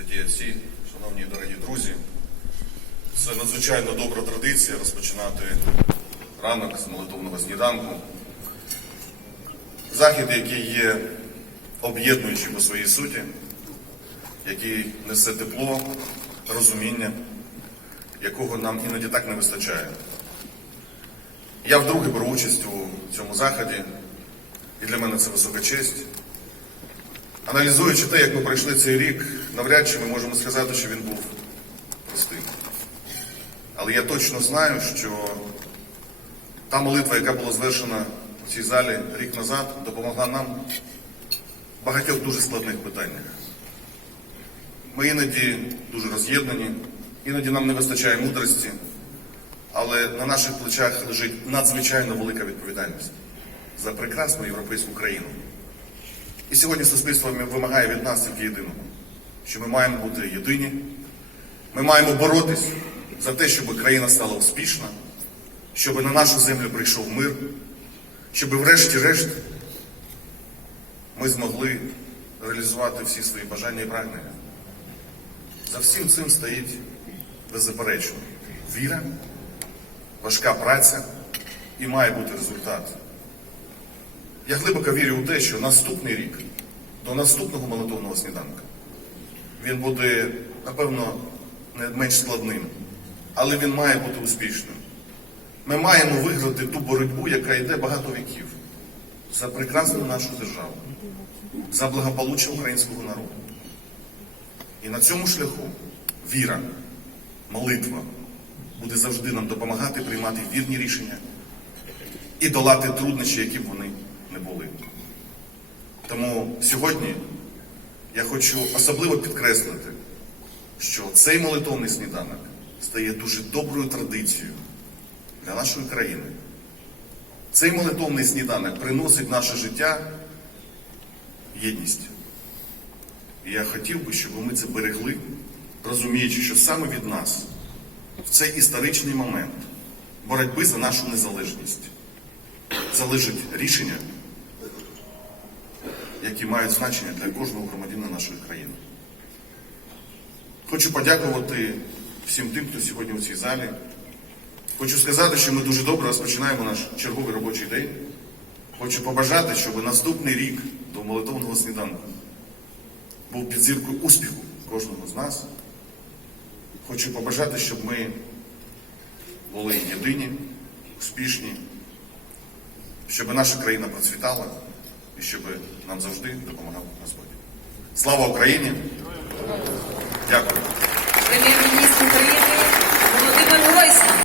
всі, шановні дорогі друзі. Це надзвичайно добра традиція розпочинати ранок з молитовного сніданку. Захід, який є об'єднуючим по своїй суті, який несе тепло, розуміння, якого нам іноді так не вистачає. Я вдруге беру участь у цьому заході, і для мене це висока честь. Аналізуючи те, як ми пройшли цей рік, навряд чи ми можемо сказати, що він був простим. Але я точно знаю, що та молитва, яка була звершена у цій залі рік назад, допомогла нам в багатьох дуже складних питаннях. Ми іноді дуже роз'єднані, іноді нам не вистачає мудрості, але на наших плечах лежить надзвичайно велика відповідальність за прекрасну європейську країну. І сьогодні суспільство вимагає від нас тільки єдиного, що ми маємо бути єдині, ми маємо боротись за те, щоб країна стала успішна, щоб на нашу землю прийшов мир, щоб врешті-решт ми змогли реалізувати всі свої бажання і прагнення. За всім цим стоїть беззаперечно віра, важка праця і має бути результат. Я глибоко вірю у те, що наступний рік, до наступного молитовного сніданка, він буде, напевно, не менш складним, але він має бути успішним. Ми маємо виграти ту боротьбу, яка йде багато віків, за прекрасну нашу державу, за благополуччя українського народу. І на цьому шляху віра, молитва буде завжди нам допомагати приймати вірні рішення і долати труднощі, які б вони. Тому сьогодні я хочу особливо підкреслити, що цей молитовний сніданок стає дуже доброю традицією для нашої країни. Цей молитовний сніданок приносить в наше життя єдність. І я хотів би, щоб ми це берегли, розуміючи, що саме від нас в цей історичний момент боротьби за нашу незалежність залежить рішення, які мають значення для кожного громадянина нашої країни. Хочу подякувати всім тим, хто сьогодні у цій залі. Хочу сказати, що ми дуже добре розпочинаємо наш черговий робочий день. Хочу побажати, щоб наступний рік до молитовного сніданку був під зіркою успіху кожного з нас. Хочу побажати, щоб ми були єдині, успішні, щоб наша країна процвітала і щоб нам завжди допомагав Господь. Слава Україні! Дякую.